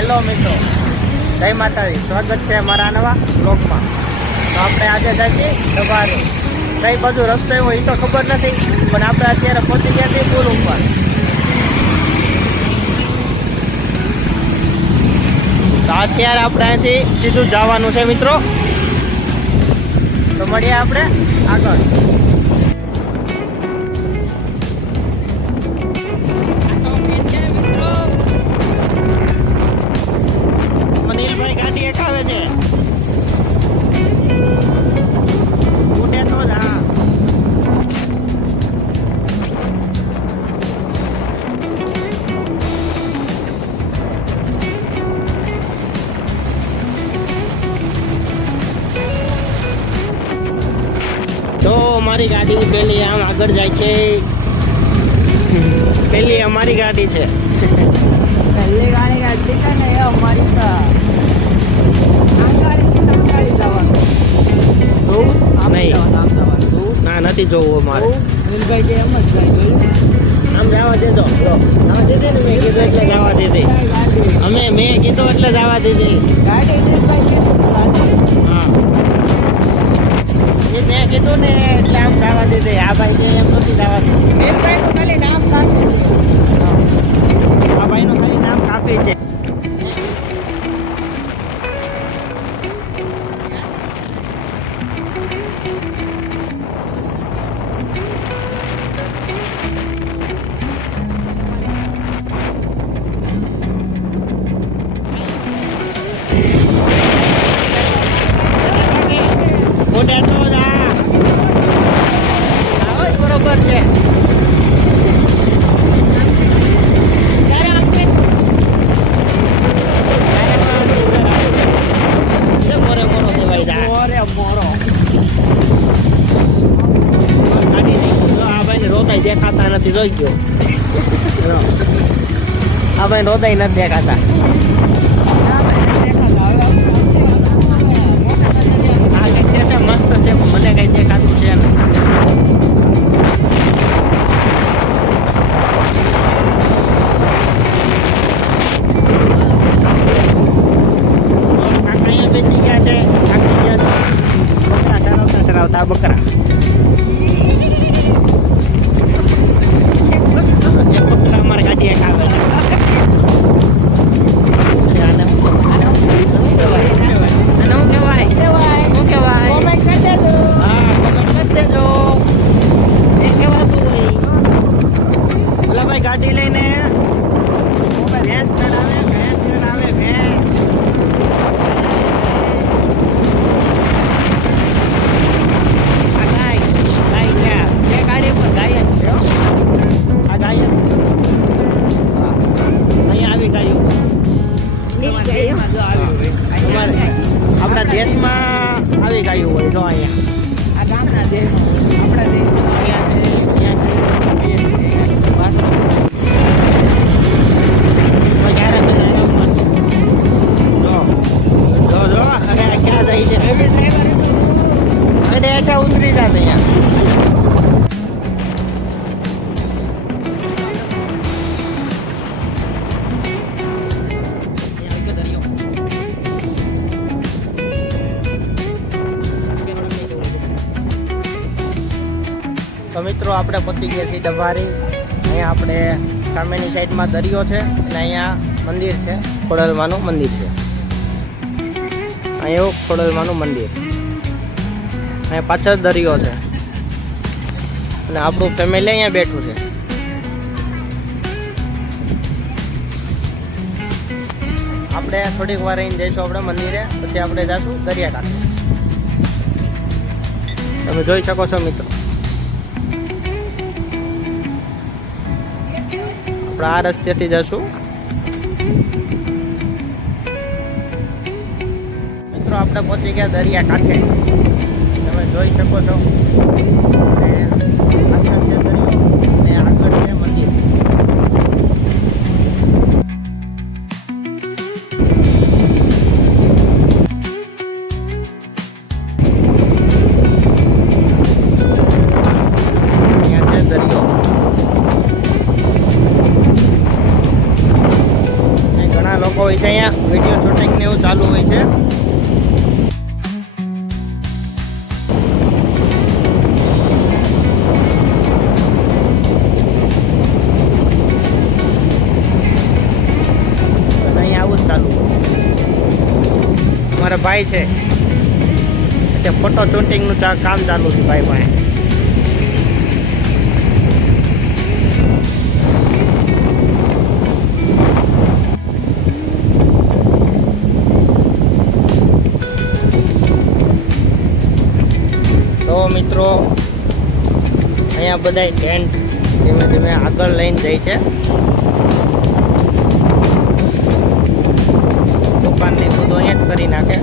Hello મિત્રો, જય માતાજી. સ્વાગત છે મારા નવા બ્લોગમાં. તો આપણે આજે જઈએ સવારે કઈ બાજુ રસ્તો એવો એ તો ખબર નથી, પણ આપણે અત્યારે પહોંચી ગયા છીએ પુલ ઉપર. તો અત્યારે આપણે અહીંથી સીધું જવાનું છે મિત્રો. તો મળીએ આપણે આગળ. તો અમારી ગાડી પેલી આમ આગળ જાય છે. પેલી અમારી ગાડી છે. પહેલી ગાડી છે ને એ અમારી ના નથી જોવું અમારે. નીલભાઈ કે એમ જ આમ જવા દેજો. જવા દીધી ને, મેં કીધું એટલે જવા દીધી. મેં કીધું એટલે જવા દીધી. હા, મેં કીધું ને એટલે આમ જવા દીધી. આ ભાઈ એમ નથી જવા દીધી. ખાલી નામ કાપી આ ભાઈનું ખાલી નામ કાપી છે. બરોબર છે. દેખાતા નથી, જોઈ ગયો. આ ભાઈ રોદાઈ નથી દેખાતા. આ કઈ છે મસ્ત છે, મને કઈ દેખાતું છે ને. બેસી ગયા છે, થાકી ગયા. બકરા ચરાવતા બકરા. અમારે ગાડી એક આવે છે. ગાડી લઈને ભેંસ ચડાવે. આપણા દેશમાં આવી ગયું હોય તો અહીંયા ગામના દેશ આપણા દેશ ઉતરી જાત અહીંયા. તો મિત્રો આપણે પહોંચી ગયા છીએ ડભારી. અહીંયા આપણે સામેની સાઈડમાં દરિયો છે અને અહીંયા મંદિર છે, ખોડલમાનું મંદિર છે. અહીંયા એવું ખોડલમાનું મંદિર. અહીંયા પાછળ દરિયો છે અને આપણું ફેમિલી અહીંયા બેઠું છે. આપણે થોડીક વાર રહીને જઈશું આપણે મંદિરે, પછી આપણે જઈશું દરિયાકાંઠે. તમે જોઈ શકો છો મિત્રો. આ રસ્તેથી જશું મિત્રો. આપણે પહોંચી ગયા દરિયા કાંઠે, તમે જોઈ શકો છો. પાછળ છે દરિયો અને આગળ છે મંદિર. લોકો હોય છે અહીંયા વિડીયો શૂટિંગ ને એવું ચાલુ હોય છે. અહીંયા આવું જ ચાલુ હોય. મારા ભાઈ છે તે ફોટો શૂટિંગનું કામ ચાલુ છે ભાઈ પાસે. તો મિત્રો અહીંયા બધા ટેન્ટ ધીમે ધીમે આગળ લઈને જાય છે. દુકાનને બધું અહીંયા જ કરી નાખે.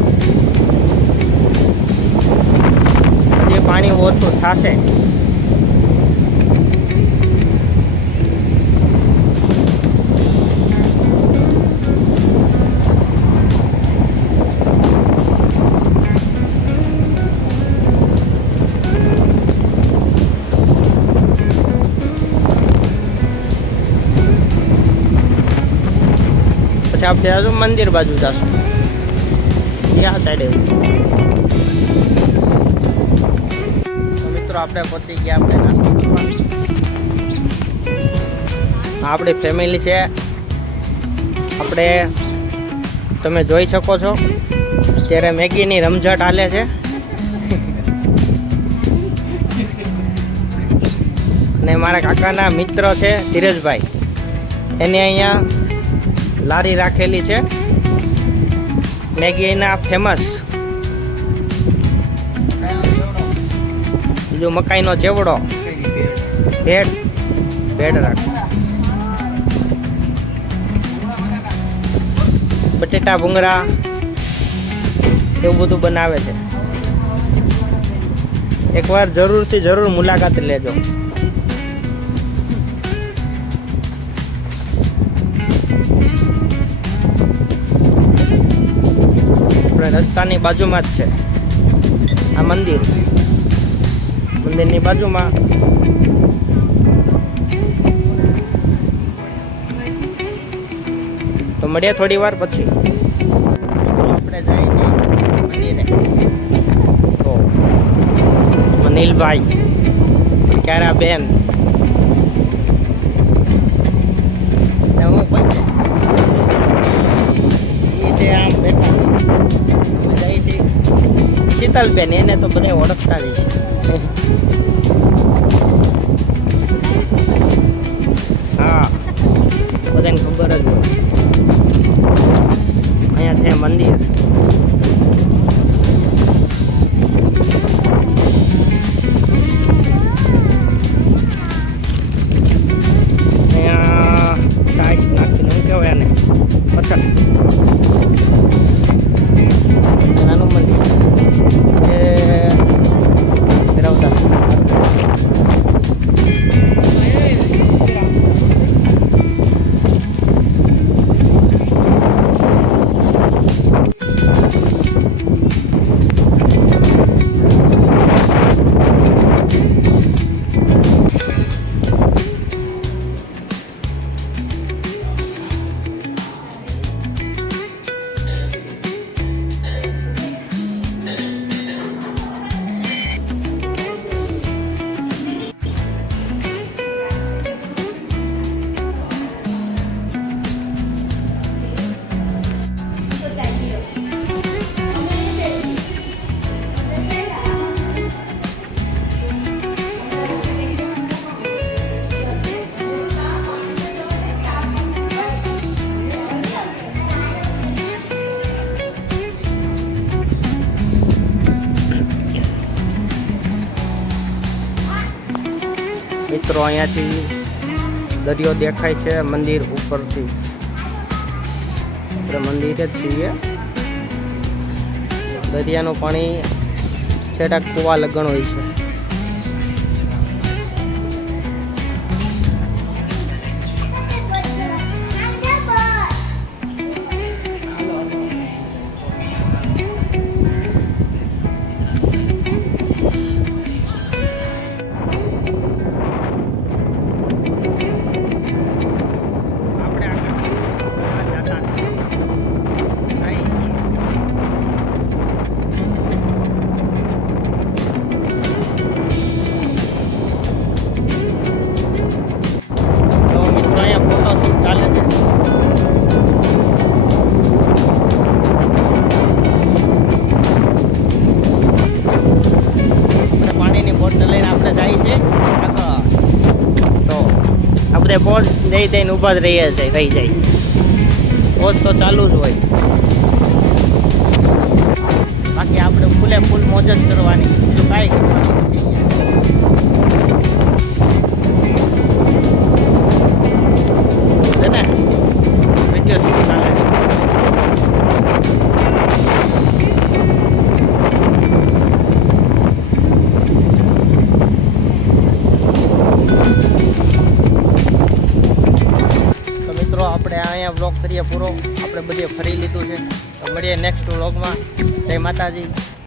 જે પાણી ઓછું થશે પછી આપણે આજુ મંદિર બાજુ જશું. આ સાઈડે મિત્રો આપણે પહોંચી ગયા. આપણે નાસ્તો કરવા. આપણી ફેમિલી છે. આપણે તમે જોઈ શકો છો અત્યારે મેગીની રમઝટ હાલે છે. અને મારા કાકાના મિત્ર છે ધીરજભાઈ, એને અહીંયા લારી રાખેલી છે મેગીના ફેમસ. બીજું મકાઈનો ચેવડો, ભેડ રાખ, બટેટા ભૂંગળા એવું બધું બનાવે છે. એકવાર જરૂરથી જરૂર મુલાકાત લેજો. રસ્તાની બાજુમાં જ છે આ મંદિર. મંદિરની બાજુમાં તો મળીએ થોડી વાર પછી. આપણે જઈએ છીએ મંદિરે. તો મનીલભાઈ, ક્યારા બેન ને હું પણ છે આમ બેઠા. જઈએ છીએ શીતલબેન, એને તો બધા ઓળખતા જ છે. હા, બધાને ખબર જ હોય. અહીંયા છે મંદિર. અહીંયા ટાઈસ નાખીને શું કહેવાય આને, પથ્થર. નાનું મંદિર એ ફેરવતા. મિત્રો અહીંયાથી દરિયો દેખાય છે મંદિર ઉપરથી. આપણે મંદિરે જ છીએ. દરિયાનું પાણી છેટા કૂવા લગણ હોય છે. આપણે આગળ જતા પોજ દઈને ઊભા જ રહી જાય પોજ તો ચાલુ જ હોય. બાકી આપણે ફૂલ મોજ જ કરવાની, બીજું કાંઈ કરવાનું નથી. છે ને વિડીયો શું ચાલે? તો મિત્રો આપણે અહીંયા વ્લોગ કરીએ પૂરો. આપણે બધે ફરી લીધું છે. તો મળીએ નેક્સ્ટ વ્લોગમાં. જય માતાજી.